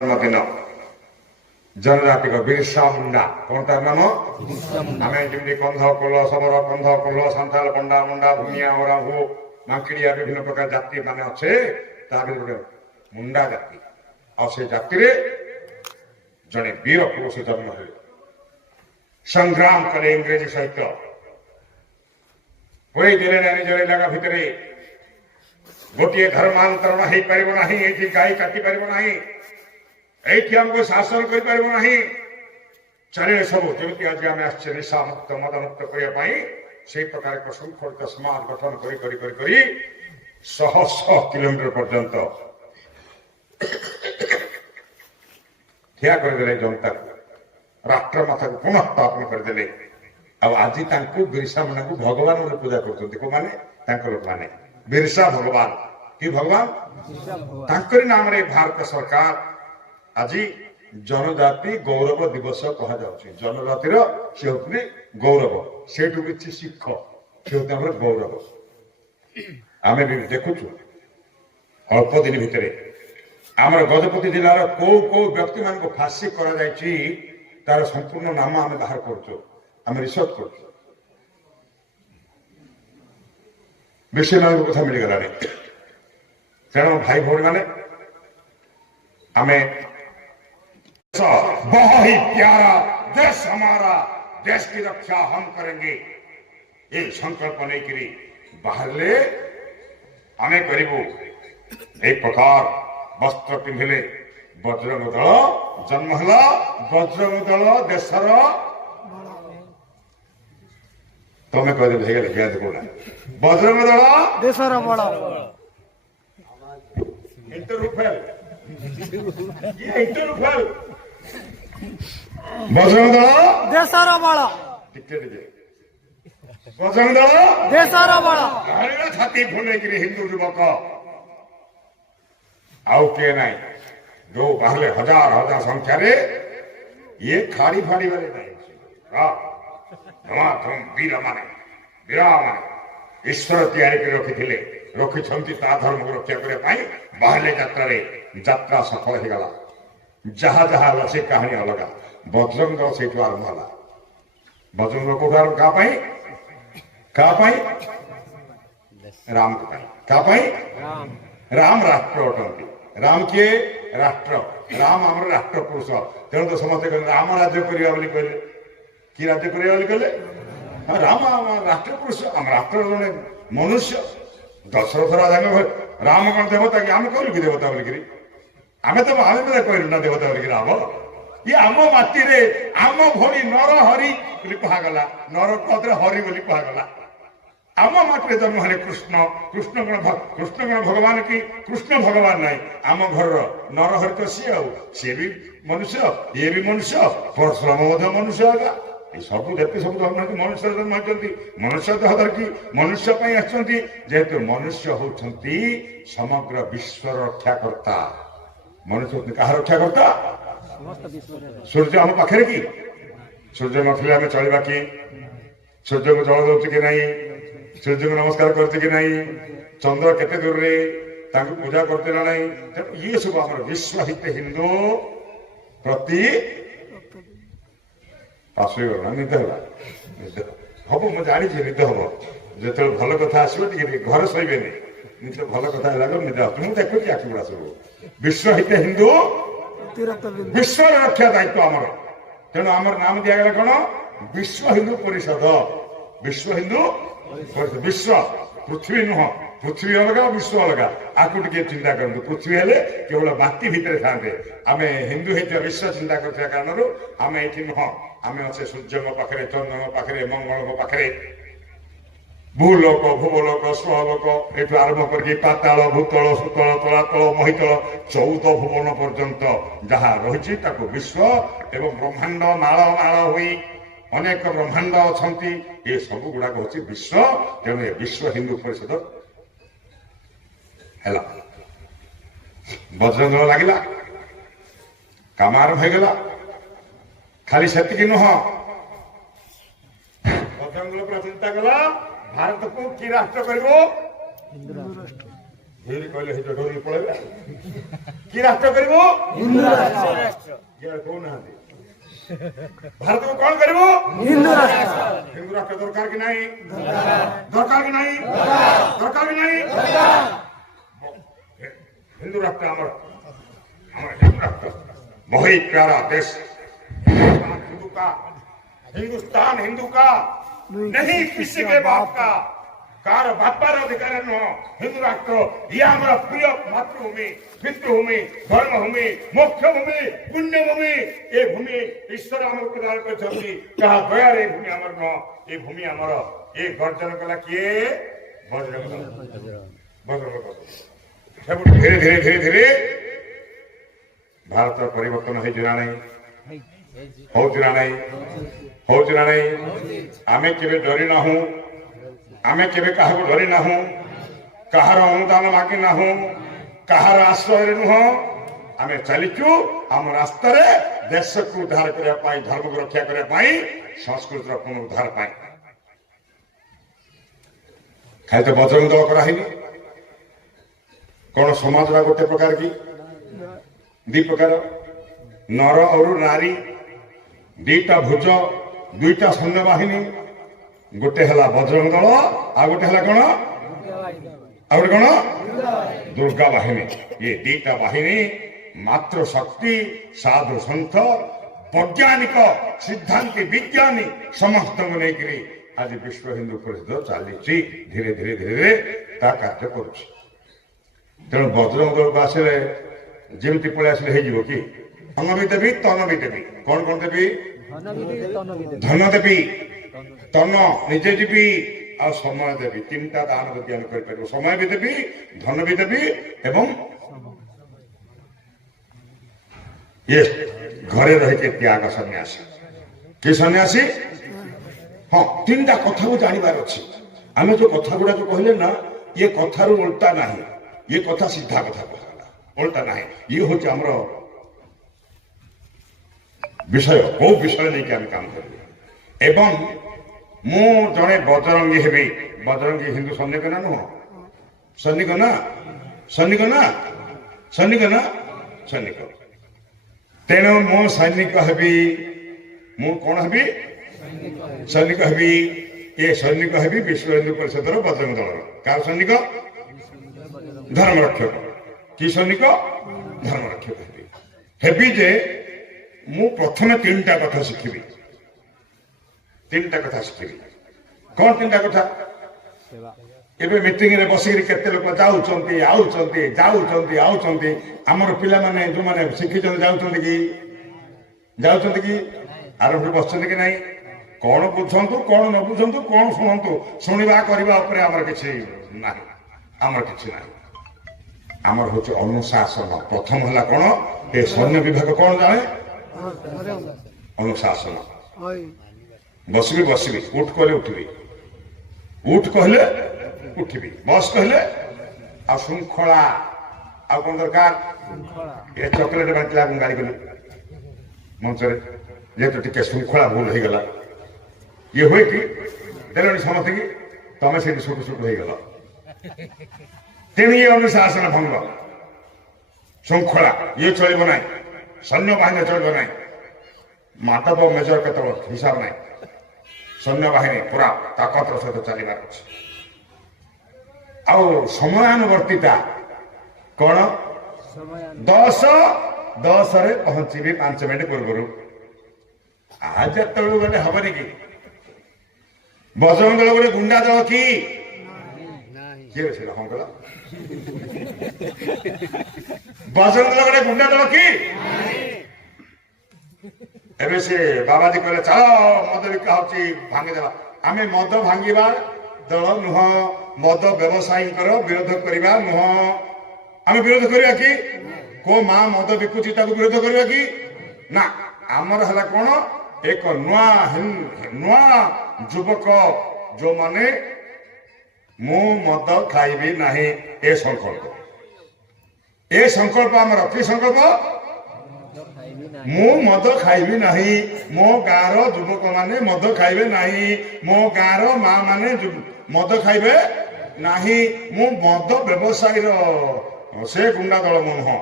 ଜନ୍ମଦିନ ଜନଜାତିକ ବିରସା ମୁଣ୍ଡା କଣ ତାର ନାମ? ଆମେ ଯେମିତି କନ୍ଧ କୋଲ ସମର କନ୍ଧ କୋଲ ସାନ୍ତାଳ ପଣ୍ଡା ମୁଣ୍ଡା ଭୂମିଆ ଓରାଭୁ ମାଙ୍କିଡିଆ ବିଭିନ୍ନ ପ୍ରକାର ଜାତି ମାନେ ଅଛେ ତା ଭିତରେ ଗୋଟେ ମୁଣ୍ଡା ଜାତି ଆଉ ସେ ଜାତିରେ ଜଣେ ବୀର ପୁରୁଷ ଜନ୍ମ ହେଲେ ସଂଗ୍ରାମ କଲେ ଇଂରେଜୀ ସହିତ ପୁରେଇ ଦେଲେ ନିଜର ଇଲାକା ଭିତରେ ଗୋଟିଏ ଧର୍ମାନ୍ତରଣ ହେଇପାରିବ ନାହିଁ ଏଇଠି ଗାଈ କାଟି ପାରିବ ନାହିଁ ଏଇଠି ଆମକୁ ଶାସନ କରିପାରିବ ନାହିଁ ଚାରିଆଡେ ସବୁ ଯେମିତି ଆଜି ଆମେ ଆସିଛେ ନିଶା ମୁକ୍ତ ମଦ ମୁକ୍ତ କରିବା ପାଇଁ ସେଇ ପ୍ରକାର ଏକ ଶୃଙ୍ଖଳିତ ସମାଜ ଗଠନ କରି କରି କରି କରି ଶହ ଶହ କିଲୋମିଟର ପର୍ଯ୍ୟନ୍ତ ଠିଆ କରିଦେଲେ ଜନତାକୁ ରାଷ୍ଟ୍ର ମାତାକୁ ପୁନଃ ସ୍ଥାପନ କରିଦେଲେ ଆଉ ଆଜି ତାଙ୍କୁ ବିରସା ମୁଣ୍ଡାଙ୍କୁ ଭଗବାନ ବୋଲି ପୂଜା କରୁଛନ୍ତି କୋଉମାନେ ତାଙ୍କ ଲୋକମାନେ ବିରସା ଭଗବାନ କି ଭଗବାନ ତାଙ୍କରି ନାମରେ ଭାରତ ସରକାର ଆଜି ଜନଜାତି ଗୌରବ ଦିବସ କୁହାଯାଉଛି ଜନଜାତିର ସେ ହଉଛନ୍ତି ଗୌରବ ସେଇଠୁ କିଛି ଶିଖ ସେ ହଉଛି ଆମର ଗୌରବ ଆମେ ବି ଦେଖୁଛୁ ଅଳ୍ପ ଦିନ ଭିତରେ ଆମର ଗଜପତି ଜିଲ୍ଲାର କୋଉ କୋଉ ବ୍ୟକ୍ତି ମାନଙ୍କୁ ଫାଶୀ କରାଯାଇଛି ତାର ସମ୍ପୂର୍ଣ୍ଣ ନାମ ଆମେ ବାହାର କରୁଛୁ ଆମେ ରିସର୍ଚ୍ଚ କରୁଛୁ ବେଶୀମାନଙ୍କ କଥା ମିଳିଗଲାଣି ତେଣୁ ଭାଇ ଭଉଣୀ ମାନେ ଆମେ बहुत ही प्यारा देश हमारा देश की रक्षा हम करेंगे ये संकल्प नहीं बाहर ले हमें करू एक प्रकार वस्त्र पिंधिले बज्रंग दल जन्म है बज्रंग दल देशर तुम्हें कह बज्रंग दल देशर बड़ बजरंग दल देशर बड़ बजरंग दल देशर बड़ छाती फुलेकरी हिंदू युवक आउ किए ना जो बाहर हजार हजार संख्यार ये खाड़ी फाड़ी वाले वीर माने वीरा माने ईश्वर तैयारी कर रखी धर्म को रक्षा करने बाहर यात्रा सफल हो गला जहा जहा से कहानी अलग बजरंग दल से आरंभ है बजरंग दल कौट आरंभ क्या राम राम राष्ट्र अटंती राम किए राष्ट्र राम आम राष्ट्र पुरुष तेणु तो समस्त राम राज्य करवा कहले कि राज्य करवा कहले राम राष्ट्र पुरुष आम राष्ट्र जड़े मनुष्य दशरथ राजा राम कौन देवता कि आम कहलु कि देवता बोलिकी आमे तो आमे कहलु ना देवता बोलिकी राम ये आम माटी रे आम भरी नर हरि बोली कहगला नर पदरे हरि बोली कहगला आम माटी जन्म है कृष्ण कृष्ण कौन भगवान की कृष्ण भगवान नहीं आम घर नर हरि तो सी भी मनुष्य ये भी मनुष्य परशुराम मनुष्य आगा सब जाति सब धर्म मनुष्य जन्म होती मनुष्य देह धरकी मनुष्य जेहेतु मनुष्य होती समग्र विश्व रक्षाकर्ता मनुष्य क्या रक्षाकर्ता सूर्य आम पाखे कि सूर्य नथिले आम चलवा कि सूर्य को जल दौर कि नहीं सूर्य को नमस्कार कर चंद्र केते दूर रे पूजा करते ना नहीं ये सब आम विश्व हित हिंदू प्रति निद हम मुझे जानी निद हम जो भल कथा आसो घर शोबे निद भल कथा निद मुझे देखुची आखि गुड़ा सब विश्व हित हिंदू विश्व रक्षा दायित्व आमर तेणु आमर नाम दिगला कौन विश्व हिंदू परिषद विश्व हिंदू विश्व पृथ्वी नुह पृथ्वी अलग विश्व अलग आपको टे चिंता करूँ पृथ्वी हेले केवल माटी भितर था आम हिंदू होता विश्व चिंता कर कारण आम ये नुह आम अच्छे सूर्य पाखे चंद्र पाखे मंगल पाखे भूलोक भूवलोक स्वलोक ये आरंभ कर पाताल भूतल सुतल तलातल महितल 14 भुवन पर्यंत जहाँ रही विश्व एवं ब्रह्मांड माल माल हुई अनेक ब्रह्मांड अच्छा ये सब गुड़ाक हूँ विश्व तेणु ये विश्व हिंदू परिषद है बजरंग दल लगे काम आरंभ होगा खाली से नुह बजरंग दल पूरा चिंता कला भारत को कि राष्ट्र कर ଫେରି କହିଲେ ହେଇ ଡରିକି ପଳେଇବେ। କି ରାଷ୍ଟ୍ର କରିବ? ହିନ୍ଦୁ ରାଷ୍ଟ୍ର। ଇଆଡେ କହୁନାହାନ୍ତି ଭାରତକୁ କଣ କରିବ? ହିନ୍ଦୁ ରାଷ୍ଟ୍ର। ହିନ୍ଦୁ ରାଷ୍ଟ୍ର ଦରକାର କି ନାହିଁ? ଦରକାର କି ନାହିଁ? ଦରକାର କି ନାହିଁ? हिंदू राष्ट्र हिंदू राष्ट्र बहुत ही प्यारा देश। हिंदुस्तान हिंदू का नहीं किसी के बाप का। कार बापार अधिकार नुह। हिंदू राष्ट्र ये हमारा प्रिय मातृभूमि, पितृभूमि, धर्मभूमि, मोक्षभूमि, पुण्यभूमि। ये भूमि ईश्वर आम प्रदान कर दया भूमि आमर नुह। ये भूमि आमर ये गर्जन कला किए बजरंग। धीरे धीरे धीरे धीरे भारत परिवर्तन हो आमे केबे डरी ना हूं, आमे केबे काहाको डरी ना हूं, कहार अनुदान मागी ना हूं, कहार आश्रय नुह। आमे चलीचु आम रास्ता रे देश को उद्धार करने पाई, धर्म को रक्षा करने पाई, संस्कृति पुनरुद्धार पाई। खाली तो बजरंग दल कराइनी कौन समाज गोटे प्रकार की दी प्रकार नर और नारी दीटा भुज दुईटा सैन्य बाहिनी गोटे है बजरंग दल आ गोटे है कौन आ गोटे कौन दुर्गा बाहिनी। ये दीटा बाहिनी मात्र शक्ति साधु सन्थ वैज्ञानिक सिद्धांति विज्ञानी समस्त नहीं आज विश्व हिंदू परिषद चली धीरे धीरे धीरे ता कार्य करुच्ची। तेणु बजरंग दल को आसिले जमी पलि आसिले हो कि धन भी देवी तन भी देवी। कौन कौन देवी? धन देवी, तन निजे जीवी आ समय देवी। तीन टा दान यदि आम कर समय भी देवी, धन भी देवी एवं ये घरे रही त्याग सन्यासी। कि सन्यासी? हाँ तीन टा कथा को जानवर अच्छी। आम जो कथा गुड़ा जो कहले ना ये कथार उल्टा नहीं, ये कथा सीधा कथा कहला उल्टा नहीं। ये हूँ आम विषय कौ विषय नहीं आम काम कर एवं मु जड़े बजरंगी हेबी। बजरंगी हिंदू सैनिक ना नुह? सैनिक ना सैनिक ना सैनिक ना सैनिक। तेणु मु सैनिक हेबी। मु कौन हेबी? सैनिक हेबी। ये सैनिक हेबी विश्व हिंदू परिषद बजरंग दल। कार सैनिक? धर्म रक्षक। कि सैनिक? धर्म रक्षक हेबी जे मु प्रथम तीन टा कथा शिखिबी। तीन टा कथा शिखिबी। कौन तीन टा कथा? एबे मीटिंग रे बसिक केते लोक जाउचंती आउचंती जाउचंती आउचंती हमर पिला माने जो माने शिखिचन जाउचंती कि आरंभ बसचंती कि नहीं? कौन बुझंतु कौन न बुझंतु कौन शुणंतु शुणिबा करबा ऊपर हमर किछि नाही। हमर किछि नाही। हमर होचे अनुशासन। प्रथम हला कोन ए सैन्य विभाग कौन जाने? अनुशासन। बसबी बसबी उठ कहले उठबी, उठ कहले उठबी, बस कहले आ श्रृंखला आ कौन दरकार? ये चॉकलेट बांटला गाड़ी गली मंचरे ये तो टिके श्रृंखला भूल हो गला। ये हुए कि देलनी समझते कि तमें से सुट सुट हो गला। तेणु ये अनुशासन भंग श्रृंखला ये चलो ना। सैन्य बाहिनी चलो ना। मातब मेजर के हिसाब ना। सैन्य बाहिनी पूरा ताकतर सहित चलबार अच्छे। आउ समयानुवर्तिता कौन? 10 रे पहुंची 5 मिनट पूर्व। आज जो गले हबनी कि बजरंग दल गोटे गुंडा दल कि किए हम कला? बजरंग दल गोटे गुंडा दल कि? एबे से बाबाजी कहले चलो मद बिका होची भांगीदेवा। आमे मद भांगीबा दल नुह, मद व्यवसायी विरोध करवा नुह। आमे विरोध करवा कि को माँ मद बिकुची ताको विरोध करवा कि ना? आमर हला कोन एक नुआ युवक जो माने मु मद खाइबी नाही ए संकल्प। ए संकल्प आमर कि संकल्प? मु मद खाइबी नाही, मो गाँर युवक माने मद खाइबे नाही, मो गाँर माँ माने मद खाइबे ନାହିଁ ମୁଁ ମଦ ବ୍ୟବସାୟୀର ସେ ଗୁଣ୍ଡା ଦଳ ମୁଁ ନୁହଁ।